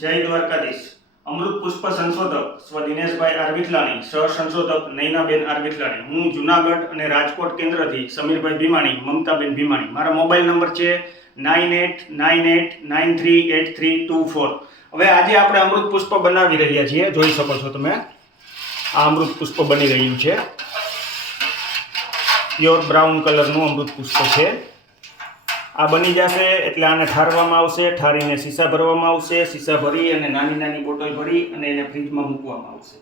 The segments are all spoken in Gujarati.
જય દ્વારકાધીશ. અમૃત પુષ્પ સંશોધક સ્વ દિનેશભાઈ આર વિઠલાણી સહ સંશોધક નૈનાબેન આર વિઠલાણી હું જુનાગઢ અને રાજકોટ કેન્દ્રથી સમીરભાઈ ભીમાણી, મમતાબેન ભીમાણી. મારા મોબાઈલ નંબર છે nine eight nine eight, nine three eight three two four. હવે આજે આપણે અમૃત પુષ્પ બનાવી રહ્યા છીએ. જોઈ શકો છો તમે. આ અમૃત પુષ્પ બની રહ્યું છે. પ્યોર બ્રાઉન કલરનું અમૃત પુષ્પ છે. આ બની જશે એટલે આને ઠારવામાં આવશે, ઠારીને સીસા ભરવામાં આવશે સીસા ભરી અને નાની નાની બોટલ ભરી અને એને ફ્રીજમાં મૂકવામાં આવશે.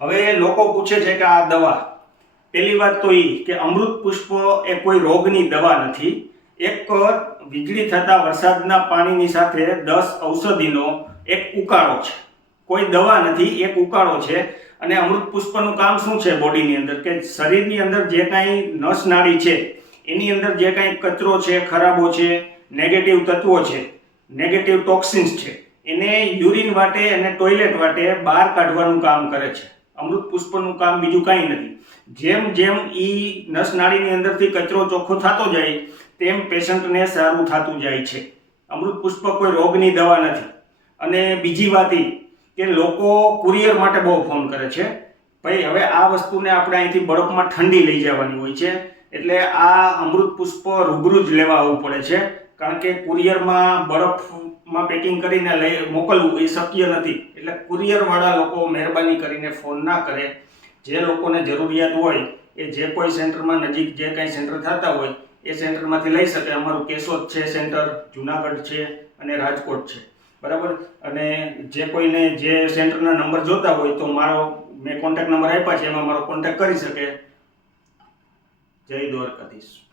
હવે લોકો પૂછે છે કે આ દવા, પહેલી વાત તો એ કે અમૃત પુષ્પ એ કોઈ રોગની દવા નથી. એક વીજળી થતા વરસાદના પાણીની સાથે દસ ઔષધિનો એક ઉકાળો છે. કોઈ દવા નથી, એક ઉકાળો છે. અને અમૃત પુષ્પનું કામ શું છે બોડીની અંદર? કે શરીરની અંદર જે કાંઈ નસ નાડી છે એની અંદર જે કાંઈ કચરો છે, ખરાબો છે નેગેટિવ તત્વો છે નેગેટિવ ટોક્સિન્સ છે, એને યુરિન માટે અને ટોયલેટ માટે બહાર કાઢવાનું કામ કરે છે. અમૃત પુષ્પનું કામ બીજું કાંઈ નથી. જેમ જેમ એ નસ નાડીની અંદરથી કચરો ચોખ્ખો થતો જાય, તેમ પેશન્ટને સારું થતું જાય છે. અમૃત પુષ્પ કોઈ રોગની દવા નથી. અને બીજી વાત એ કે લોકો કુરિયર માટે બહુ ફોન કરે છે. ભાઈ, હવે આ વસ્તુને આપણે અહીંથી બળકમાં ઠંડી લઈ જવાની હોય છે. એટલે આ અમૃત પુષ્પ રૂબરૂ જ લેવા આવવું પડે છે. કારણ કે કુરિયરમાં બરફમાં પેકિંગ કરીને લઈ મોકલવું એ શક્ય નથી. એટલે કુરિયરવાળા લોકો મહેરબાની કરીને ફોન ના કરે. જે લોકોને જરૂરિયાત હોય, એ જે કોઈ સેન્ટરમાં નજીક જે કાંઈ સેન્ટર થતા હોય, એ સેન્ટરમાંથી લઈ શકે. અમારું કેશોદ છે સેન્ટર, જુનાગઢ છે અને રાજકોટ છે. બરાબર? અને જે કોઈને જે સેન્ટરના નંબર જોતા હોય તો મારો, મેં કોન્ટેક્ટ નંબર આપ્યા છે, એમાં મારો કોન્ટેક્ટ કરી શકે. જય દ્વારકાધીશ.